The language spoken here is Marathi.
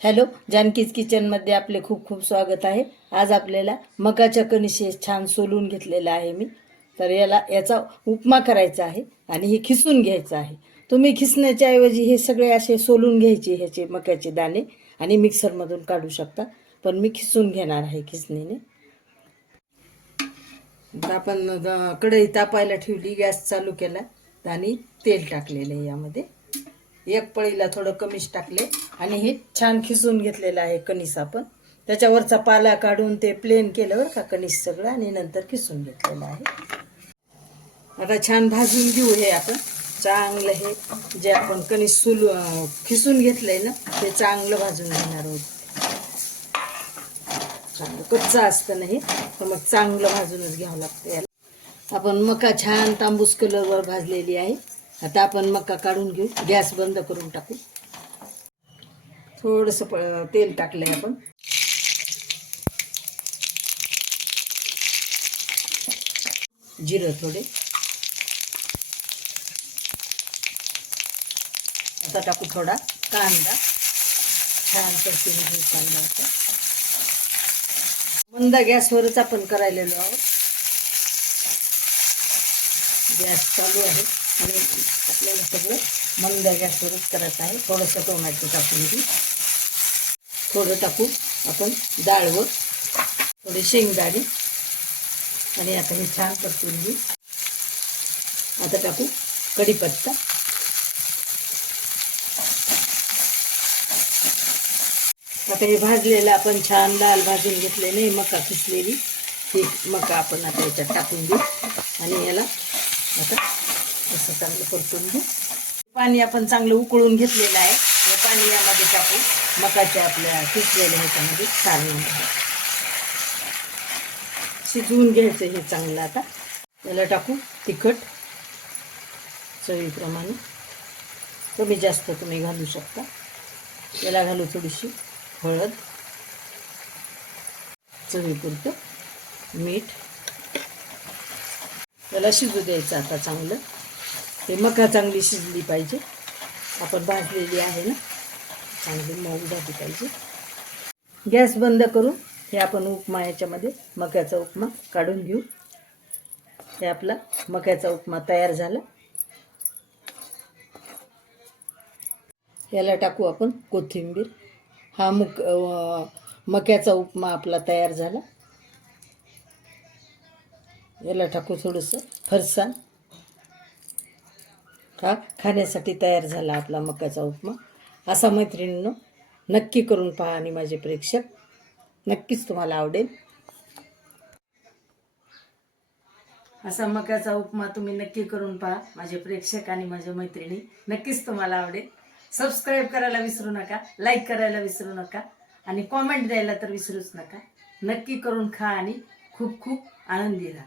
हॅलो जानकीज किचनमध्ये आपले खूप खूप स्वागत आहे. आज आपल्याला मकाच्या कणिशे छान सोलून घेतलेलं आहे मी. तर याला याचा उपमा करायचा आहे आणि हे खिसून घ्यायचं आहे. तुम्ही खिसण्याच्या ऐवजी हे सगळे असे सोलून घ्यायचे ह्याचे मक्याचे दाणे आणि मिक्सरमधून काढू शकता. पण मी खिसून घेणार आहे खिसणीने. आपण कढई तापायला ठेवली गॅस चालू केला आणि तेल टाकलेलं आहे यामध्ये. एक पळीला थोडं कमीच टाकले. आणि हे छान खिसून घेतलेलं आहे कणीस आपण. त्याच्यावरचा पाला काढून ते प्लेन केलं बरं का कणीस सगळं आणि नंतर खिसून घेतलेलं आहे. आता छान भाजून घेऊ हे आपण. चांगलं हे जे आपण कणीस सुल खिसून घेतलंय ना ते चांगलं भाजून घेणार आहोत. चांगलं कच्चं असतं नाही तर मग चांगलं भाजूनच घ्यावं लागतं याला. आपण मका छान तांबूस कलरवर भाजलेली आहे. आता आपण मका काढून घेऊ. गॅस बंद करून टाकू. थोडंसं प तेल टाकलंय आपण. जिरं थोडे. आता टाकू थोडा कांदा. छान परतून कांदा मंद गॅसवरच आपण करायलेलो आहोत. गॅस चालू आहे. आणि आपल्याला सगळं मंद गॅसवरच करायचं आहे. थोडंसं टोमॅटो टाकून घेऊ. थोडं टाकू आपण डाळवर थोडी शेंगदाणे आणि आता हे छान परतून घेऊ. आता टाकू कढीपत्ता. आता हे भाजलेलं आपण छान दाल भाजून घेतलेली मका किसलेली. ही मका आपण आता याच्यात टाकून देऊ आणि याला आता असं चांगलं परतून घेऊ पाणी आपण चांगलं उकळून घेतलेलं आहे. हे पाणी यामध्ये टाकू. मकाच्या आपल्या खिसलेल्या ह्याच्यामध्ये छान शिजवून घ्यायचं हे चांगलं आता. याला टाकू तिखट चवीप्रमाणे. कमी जास्त तुम्ही घालू शकता. याला घालू थोडीशी हळद चवीपुरतं मीठ. त्याला शिजू द्यायचं आता चांगलं. ते मका चांगली शिजली पाहिजे. आपण भाजलेली आहे ना चांगली मऊ झाली पाहिजे. गॅस बंद करून हे आपण उपमा याच्यामध्ये मक्याचा उपमा काढून घेऊ. हे आपला मक्याचा उपमा तयार झाला. याला टाकू आपण कोथिंबीर. हा मुक मक्याचा उपमा आपला तयार झाला. याला टाकू थोडंसं फरसाण. का? खाण्यासाठी तयार झाला आपला मक्याचा उपमा. असा मैत्रिणींनो नक्की करून पहा आणि माझे प्रेक्षक नक्कीच तुम्हाला आवडेल. असा मक्याचा उपमा तुम्ही नक्की करून पहा माझे प्रेक्षक आणि माझ्या मैत्रिणी नक्कीच तुम्हाला आवडेल. सबस्क्राईब करायला विसरू नका लाईक करायला विसरू नका आणि कॉमेंट द्यायला तर विसरूच नका. नक्की करून खा आणि खूप खूप आनंदी राहा.